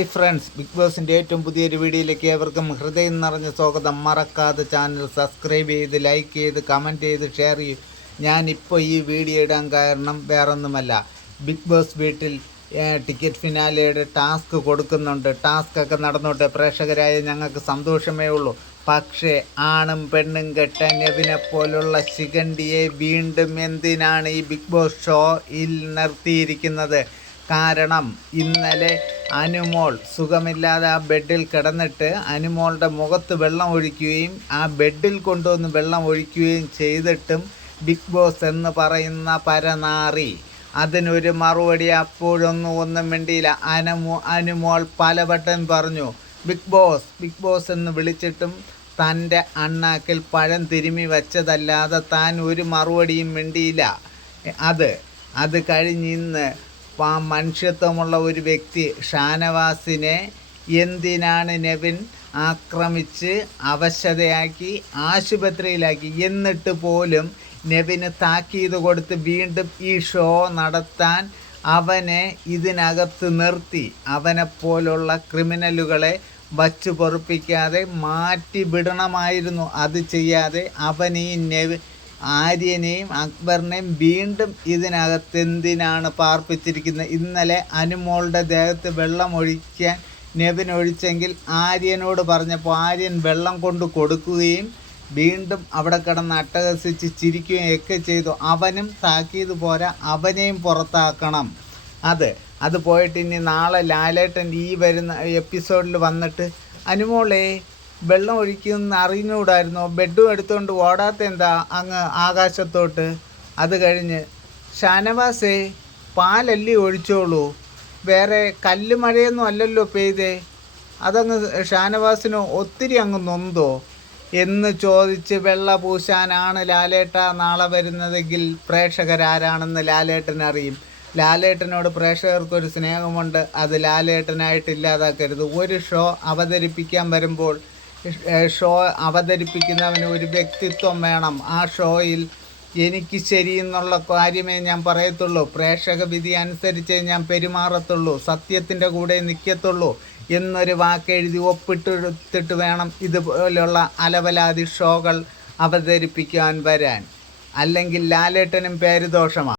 Hi friends, big ബോസിൻ്റെ ഏറ്റവും പുതിയൊരു വീഡിയോയിലേക്ക് ഏവർക്കും ഹൃദയം നിറഞ്ഞ സ്വാഗതം. മറക്കാതെ ചാനൽ സബ്സ്ക്രൈബ് ചെയ്ത് ലൈക്ക് ചെയ്ത് കമൻറ്റ് ചെയ്ത് ഷെയർ ചെയ്യും. ഞാനിപ്പോൾ ഈ വീഡിയോ ഇടാൻ കാരണം വേറൊന്നുമല്ല, ബിഗ് ബോസ് വീട്ടിൽ ടിക്കറ്റ് ഫിനാലയുടെ ടാസ്ക് കൊടുക്കുന്നുണ്ട്. ടാസ്കൊക്കെ നടന്നോട്ടെ, പ്രേക്ഷകരായ ഞങ്ങൾക്ക് സന്തോഷമേ ഉള്ളൂ. പക്ഷേ ആണും പെണ്ണും കെട്ട നെവിനെ പോലുള്ള ശിഖണ്ഡിയെ വീണ്ടും എന്തിനാണ് ഈ ബിഗ് ബോസ് ഷോയിൽ നിർത്തിയിരിക്കുന്നത്? കാരണം ഇന്നലെ അനുമോൾ സുഖമില്ലാതെ ആ ബെഡിൽ കിടന്നിട്ട് അനുമോളുടെ മുഖത്ത് വെള്ളം ഒഴിക്കുകയും ആ ബെഡിൽ കൊണ്ടുവന്ന് വെള്ളം ഒഴിക്കുകയും ചെയ്തിട്ടും ബിഗ് ബോസ് എന്ന് പറയുന്ന പരനാറി അതിനൊരു മറുപടി ഒന്നും മിണ്ടിയില്ല. അനുമോൾ പലവട്ടം പറഞ്ഞു ബിഗ് ബോസ് എന്ന് വിളിച്ചിട്ടും തൻ്റെ അണ്ണാക്കിൽ പഴം തിരുമ്മി വച്ചതല്ലാതെ താൻ ഒരു മറുപടിയും മിണ്ടിയില്ല. അത് കഴിഞ്ഞ് ഇന്ന് മനുഷ്യത്വമുള്ള ഒരു വ്യക്തി ഷാനവാസിനെ എന്തിനാണ് നെവിൻ ആക്രമിച്ച് അവശതയാക്കി ആശുപത്രിയിലാക്കി? എന്നിട്ട് പോലും നെവിന് താക്കീത് കൊടുത്ത് വീണ്ടും ഈ ഷോ നടത്താൻ അവനെ ഇതിനകത്ത് നിർത്തി. അവനെപ്പോലുള്ള ക്രിമിനലുകളെ വച്ചു പൊറുപ്പിക്കാതെ മാറ്റി വിടണമായിരുന്നു. അത് ചെയ്യാതെ അവൻ ഈ ആര്യനെയും അക്ബറിനെയും വീണ്ടും ഇതിനകത്ത് എന്തിനാണ് പാർപ്പിച്ചിരിക്കുന്നത്? ഇന്നലെ അനുമോളുടെ ദേഹത്ത് വെള്ളം ഒഴിക്കാൻ നെവിൻ ഒഴിച്ചെങ്കിൽ ആര്യനോട് പറഞ്ഞപ്പോൾ ആര്യൻ വെള്ളം കൊണ്ട് കൊടുക്കുകയും വീണ്ടും അവിടെ കിടന്ന് അട്ടഹസിച്ച് ചിരിക്കുകയും ഒക്കെ ചെയ്തു. അവനും താക്കീത് പോരാ, അവനെയും പുറത്താക്കണം. അത് പോയിട്ട് ഇനി നാളെ ലാലേട്ടൻ ഈ വരുന്ന എപ്പിസോഡിൽ വന്നിട്ട് അനുമോളെ വെള്ളം ഒഴിക്കുമെന്ന് അറിഞ്ഞുകൂടായിരുന്നോ? ബെഡും എടുത്തുകൊണ്ട് ഓടാത്ത എന്താ അങ്ങ് ആകാശത്തോട്ട്? അത് കഴിഞ്ഞ് ഷാനവാസേ പാലല്ലി ഒഴിച്ചോളൂ, വേറെ കല്ല് മഴയൊന്നും അല്ലല്ലോ പെയ്തേ, അതങ്ങ് ഷാനവാസിന് ഒത്തിരി അങ്ങ് നൊന്തോ എന്ന് ചോദിച്ച് വെള്ള പൂശാനാണ് ലാലേട്ട നാളെ വരുന്നതെങ്കിൽ പ്രേക്ഷകരാരാണെന്ന് ലാലേട്ടൻ അറിയും. ലാലേട്ടനോട് പ്രേക്ഷകർക്കൊരു സ്നേഹമുണ്ട്, അത് ലാലേട്ടനായിട്ട് ഇല്ലാതാക്കരുത്. ഒരു ഷോ അവതരിപ്പിക്കാൻ വരുമ്പോൾ ഷോ അവതരിപ്പിക്കുന്നവന് ഒരു വ്യക്തിത്വം വേണം. ആ ഷോയിൽ എനിക്ക് ശരിയെന്നുള്ള കാര്യമേ ഞാൻ പറയത്തുള്ളൂ, പ്രേക്ഷക വിധി അനുസരിച്ചേ ഞാൻ പെരുമാറത്തുള്ളൂ, സത്യത്തിൻ്റെ കൂടെ നിൽക്കത്തുള്ളൂ എന്നൊരു വാക്കെഴുതി ഒപ്പിട്ടെടുത്തിട്ട് വേണം ഇതുപോലുള്ള അലവലാതി ഷോകൾ അവതരിപ്പിക്കാൻ വരാൻ. അല്ലെങ്കിൽ ലാലേട്ടനും പേര് ദോഷമാണ്.